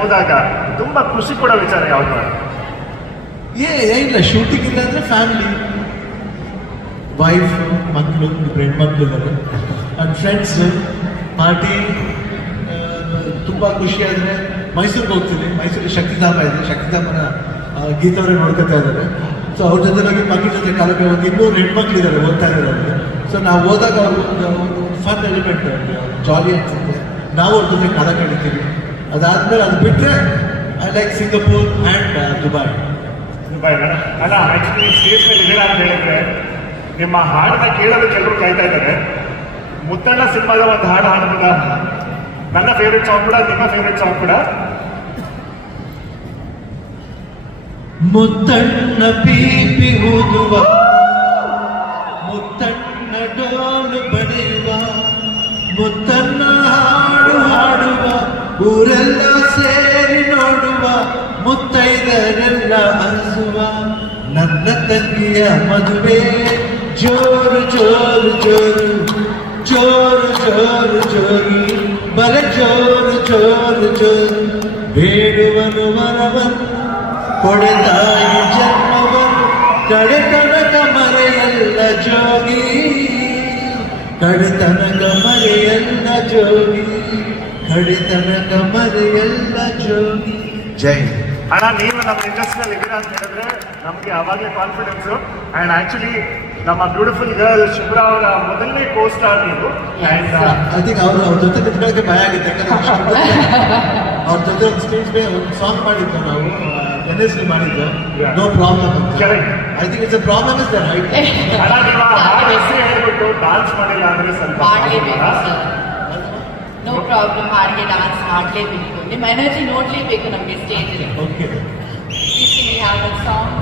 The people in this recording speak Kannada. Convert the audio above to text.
ಹೋದಾಗ ತುಂಬಾ ಖುಷಿ ಕೊಡೋ ವಿಚಾರ ಯಾವ್ದು? ಏನಿಲ್ಲ, ಶೂಟಿಂಗ್ ಇಲ್ಲ ಅಂದ್ರೆ ಫ್ಯಾಮಿಲಿ, ವೈಫ್, ಮಕ್ಕಳು, ಹೆಣ್ಮಕ್ಳು ಇದ್ದಾರೆ, ನನ್ನ ಫ್ರೆಂಡ್ಸ್, ಪಾರ್ಟಿ. ತುಂಬ ಖುಷಿ ಆದರೆ ಮೈಸೂರಿಗೆ ಹೋಗ್ತೀನಿ. ಮೈಸೂರಿಗೆ ಶಕ್ತಿಧಾಮ ಇದೆ, ಶಕ್ತಿಧಾಮನ ಗೀತವರೇ ನೋಡ್ಕೊತಾ ಇದ್ದಾರೆ. ಸೊ ಅವ್ರ ಜೊತೆ ಹೋಗಿ ಮಕ್ಕಳ ಜೊತೆ ಕಾಲಕ್ಕೆ ಒಂದು 200 ಹೆಣ್ಮಕ್ಳಿದ್ದಾರೆ ಓದ್ತಾ ಇದ್ದಾರೆ ಅವ್ರಿಗೆ. ಸೊ ನಾವು ಹೋದಾಗ ಅವರು ಒಂದು ಫನ್ ಎಲಿಮೆಂಟ್, ಜಾಲಿ ಅನ್ಸುತ್ತೆ. ನಾವು ಅವ್ರ ಜೊತೆ ಕಾಲ ಕಳಿತೀವಿ. ಅದಾದ್ಮೇಲೆ ಅದು ಬಿಟ್ಟರೆ I like Singapore and Dubai. ಅಲ್ಲ, ಆಕ್ಚುಲಿ ಸ್ಟೇಜ್ ಮೇಲೆ ಇದೀರಾ ಅಂತ ಹೇಳಿದ್ರೆ ನಿಮ್ಮ ಹಾಡನ್ನ ಕೇಳೋದಕ್ಕೆ ಎಲ್ಲರೂ ಕಾಯ್ತಾ ಇದ್ದಾರೆ. ಮುತ್ತಣ್ಣ ಸಿನಿಮಾದ ಒಂದು ಹಾಡು ಹಾಡ್ಬೋದಾ? ನನ್ನ ಫೇವ್ರೆಟ್ ಸಾಂಗ್ ಕೂಡ, ನಿಮ್ಮ ಫೇವ್ರೆಟ್ ಸಾಂಗ್ ಕೂಡ. ಮುತ್ತಣ್ಣ ಪೀಪಿ ಊದುವ, ಮುತ್ತಣ್ಣ ಡೋಲು ಬಡಿಯುವ, ಮುತ್ತಣ್ಣ ಹಾಡು ಹಾಡುವ, ಊರೆಲ್ಲ ಸೇರಿ ನೋಡುವ, ಮುತ್ತೈದರೆಲ್ಲ ಅನಿಸುವ, ನನ್ನ ತಂಗಿಯ ಮದುವೆ ಜೋರು ಜೋರು ಜೋರು, ಜೋರು ಜೋರು ಜೋರು, ಬಲ ಜೋರು ಜೋರು ಜೋರು, ಬೇಡುವನು ವರವನ್ನು ಕೊಡೆದಾಯಿ ಜನ್ಮವನ್ನು, ಕಡೆತನಕ ಮರೆಯಲ್ಲ ಜೋಗಿ, ಕಡೆತನಕ ಮರೆಯಲ್ಲ ಜೋಗಿ, ಕಡೆತನಕ ಮರೆಯಲ್ಲ ಜೋಗಿ. ಜೈ. ಅಣ್ಣ, ನೀವು ನಮ್ಮ ಇಂಡಸ್ಟ್ರಿಯಲ್ಲಿ ಇದ್ದೀರಾ ಅಂತ ಹೇಳಿದ್ರೆ ನಮಗೆ ಅವಾಗಲೇ ಕಾನ್ಫಿಡೆನ್ಸು. ಆ್ಯಂಡ್ ಆ್ಯಕ್ಚುಲಿ ನಮ್ಮ ಬ್ಯೂಟಿಫುಲ್ ಗರ್ಲ್ ಶುಭ್ರಾ ಅವರ ಮೊದಲನೇ ಕೋಸ್ಟಾರ್ ನೀವು. ಆ್ಯಂಡ್ ಐ ಥಿಂಕ್ ಅವ್ರ ಜೊತೆ ನಿಂತ್ಕೊಳ್ಳೋಕೆ ಭಯ ಆಗುತ್ತೆ. ಯಾಕಂದ್ರೆ ಅವ್ರ ಜೊತೆ ಒಂದು ಸ್ಟೇಜ್ ಮೇಲೆ ಒಂದು ಸಾಂಗ್ ಮಾಡಿದ್ದು ನಾವು NSC ಮಾಡಿದ್ದು. ನೋ ಪ್ರಾಬ್ಲಮ್ ಅಂತ. I think it's a problem is that right. ಅಣ್ಣ, ನೀವು ಹಾಡು ಹೆಸರು ಹೇಳ್ಬಿಟ್ಟು ಡಾನ್ಸ್ ಮಾಡಿಲ್ಲ ಅಂದ್ರೆ ಸ್ವಲ್ಪ ನೋ ಪ್ರಾಬ್ಲಮ್. ಹಾಡಿಗೆ ಡಾನ್ಸ್ ಮಾಡಲೇಬೇಕು, ನಿಮ್ಮ ಎನರ್ಜಿ ನೋಡ್ಲೇಬೇಕು ನಮಗೆ stage. Okay, please we have a song